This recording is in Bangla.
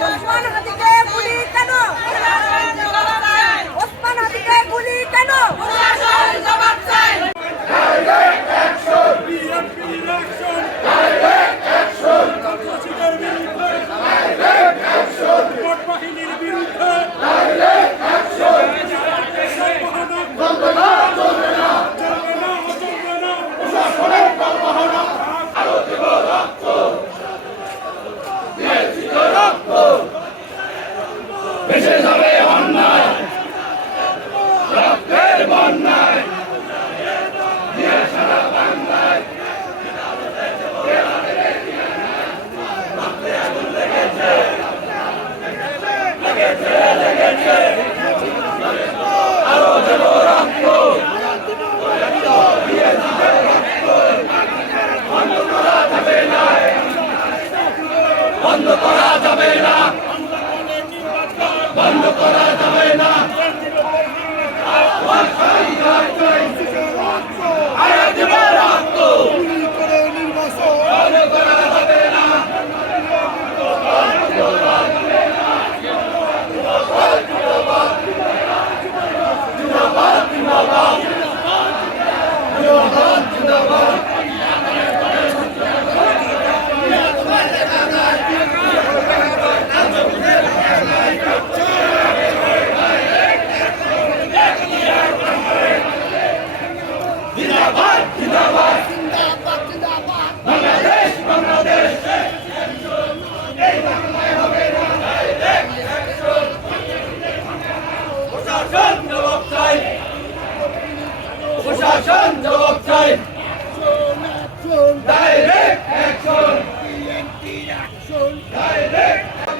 ওসমান হাদিকে করা না। বন্ধ করা জিন্দাবাদ জিন্দাবাদ। জিন্দাবাদ জিন্দাবাদ বাংলাদেশ বাংলাদেশ এই বাংলায় হবে না প্রশাসন জবাব চাই। প্রশাসন জবাব চাই। Direct action direct